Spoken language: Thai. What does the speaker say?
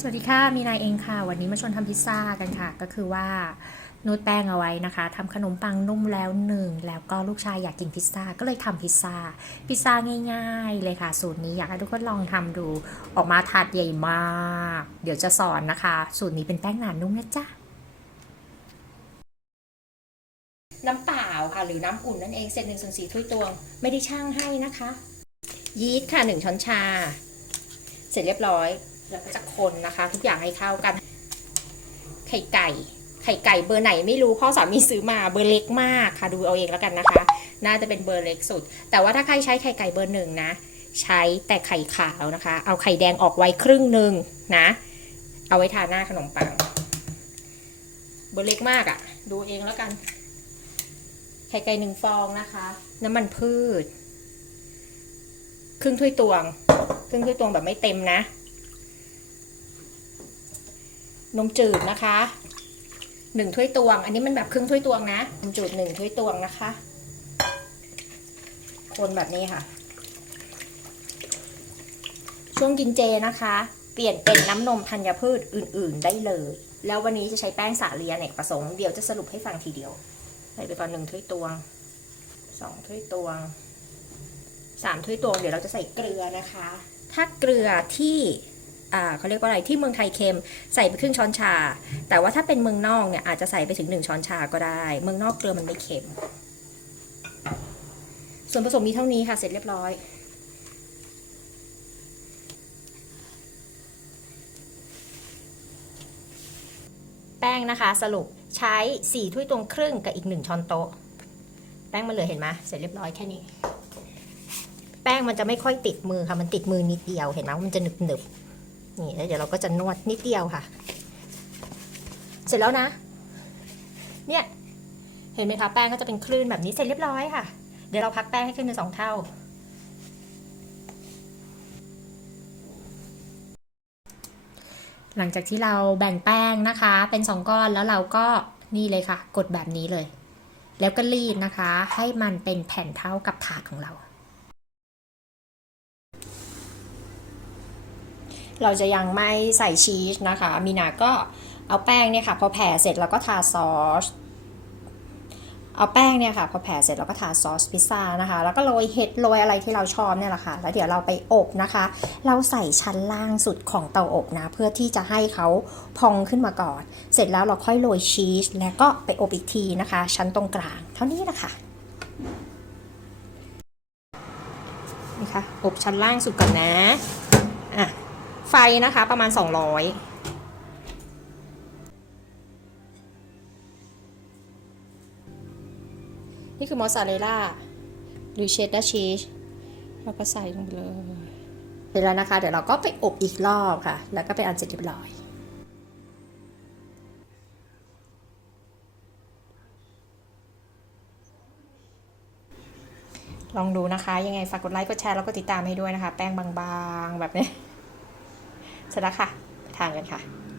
สวัสดีค่ะ มีนายเองค่ะ วันนี้มาชวนทำพิซซ่ากันค่ะ ก็คือว่านูดแป้งเอาไว้นะคะทำขนมปังนุ่มแล้วหนึ่ง แล้วก็ลูกชายอยากกินพิซซ่า ก็เลยทำพิซซ่า พิซซ่าง่าย ๆ เลยค่ะ สูตรนี้อยากให้ทุกคนลองทำดู ออกมาถาดใหญ่มาก เดี๋ยวจะสอนนะคะ สูตรนี้เป็นแป้งหนานุ่มนะจ๊ะ น้ำเปล่าค่ะ หรือน้ำอุ่นนั่นเองเศษหนึ่งส่วนสี่ถ้วยตวง ไม่ได้ช่างให้นะคะ ยีสต์ค่ะหนึ่งช้อนชา เสร็จเรียบร้อย แล้วก็จะคนนะคะ ทุกอย่างให้เข้ากัน ไข่ไก่ ไข่ไก่เบอร์ไหนไม่รู้พ่อสามีซื้อมาเบอร์เล็กมากค่ะดูเอาเองแล้วกันนะคะ น่าจะเป็นเบอร์เล็กสุด แต่ว่าถ้าใครใช้ไข่ไก่เบอร์หนึ่งนะ ใช้แต่ไข่ขาวนะคะ เอาไข่แดงออกไว้ครึ่งหนึ่งนะ เอาไว้ทาหน้าขนมปัง เบอร์เล็กมากอะ่ะ ดูเองแล้วกัน ไข่ไก่หนึ่งฟองนะคะ น้ำมันพืช ครึ่งถ้วยตวง ครึ่งถ้วยตวงแบบไม่เต็มนะ นมจืดนะคะหนึ่งถ้วยตวง อันนี้มันแบบครึ่งถ้วยตวงนะนมจืดหนึ่งถ้วยตวงนะคะ คนแบบนี้ค่ะ ช่วงกินเจนะคะ เปลี่ยนเป็นน้ำนมธัญพืชอื่น ๆ ได้เลย แล้ววันนี้จะใช้แป้งสาลีอเนกประสงค์ เดี๋ยวจะสรุปให้ฟังทีเดียว ใส่ไปก่อนหนึ่งถ้วยตวงสองถ้วยตวงสามถ้วยตวง เดี๋ยวเราจะใส่เกลือนะคะ ถ้าเกลือที่ เขาเรียกว่าอะไรที่เมืองไทยเค็มใส่ไปครึ่งช้อนชา แต่ว่าถ้าเป็นเมืองนอกเนี่ยอาจจะใส่ไปถึง 1 ช้อนชาก็ได้ เมืองนอกเกลือมันไม่เค็ม ส่วนผสมมีเท่านี้ค่ะเสร็จเรียบร้อยแป้งนะคะสรุปใช้ 4 ถ้วยตวงครึ่งกับอีก 1 ช้อนโต๊ะ แป้งมันเหลือเห็นไหมเสร็จเรียบร้อยแค่นี้ แป้งมันจะไม่ค่อยติดมือค่ะ มันติดมือนิดเดียวเห็นไหมมันจะหนึบหนึบ นี่แล้วเดี๋ยวเราก็จะนวดนิดเดียวค่ะ เสร็จแล้วนะ เนี่ยเห็นไหมคะแป้งก็จะเป็นคลื่นแบบนี้เสร็จเรียบร้อยค่ะ เดี๋ยวเราพักแป้งให้ขึ้นเป็นสองเท่า หลังจากที่เราแบ่งแป้งนะคะ เป็นสองก้อนแล้วเราก็นี่เลยค่ะ กดแบบนี้เลย แล้วก็รีดนะคะ ให้มันเป็นแผ่นเท่ากับถาดของเรา เราจะยังไม่ใส่ชีสนะคะ มีนาก็เอาแป้งเนี่ยค่ะพอแผ่เสร็จเราก็ทาซอส เอาแป้งเนี่ยค่ะพอแผ่เสร็จเราก็ทาซอสพิซซ่านะคะ แล้วก็โรยเห็ดโรยอะไรที่เราชอบเนี่ยแหละค่ะ แล้วเดี๋ยวเราไปอบนะคะ เราใส่ชั้นล่างสุดของเตาอบนะ เพื่อที่จะให้เขาพองขึ้นมาก่อน เสร็จแล้วเราค่อยโรยชีส แล้วก็ไปอบอีกทีนะคะ ชั้นตรงกลาง เท่านี้นะคะนี่ค่ะอบชั้นล่างสุดก่อนนะอะ ไฟนะคะประมาณ 200นี่คือมอสซาเรลล่าหรือเชดดาร์ชีสแล้วก็ใส่ลงไปเลยเสร็จแล้วนะคะ เดี๋ยวเราก็ไปอบอีกรอบค่ะ แล้วก็ไปอันเสร็จเรียบร้อย ลองดูนะคะ ยังไงฝากกดไลค์กดแชร์แล้วก็ติดตามให้ด้วยนะคะ แป้งบางๆ แบบนี้ เสร็จแล้วค่ะไปทานกันค่ะ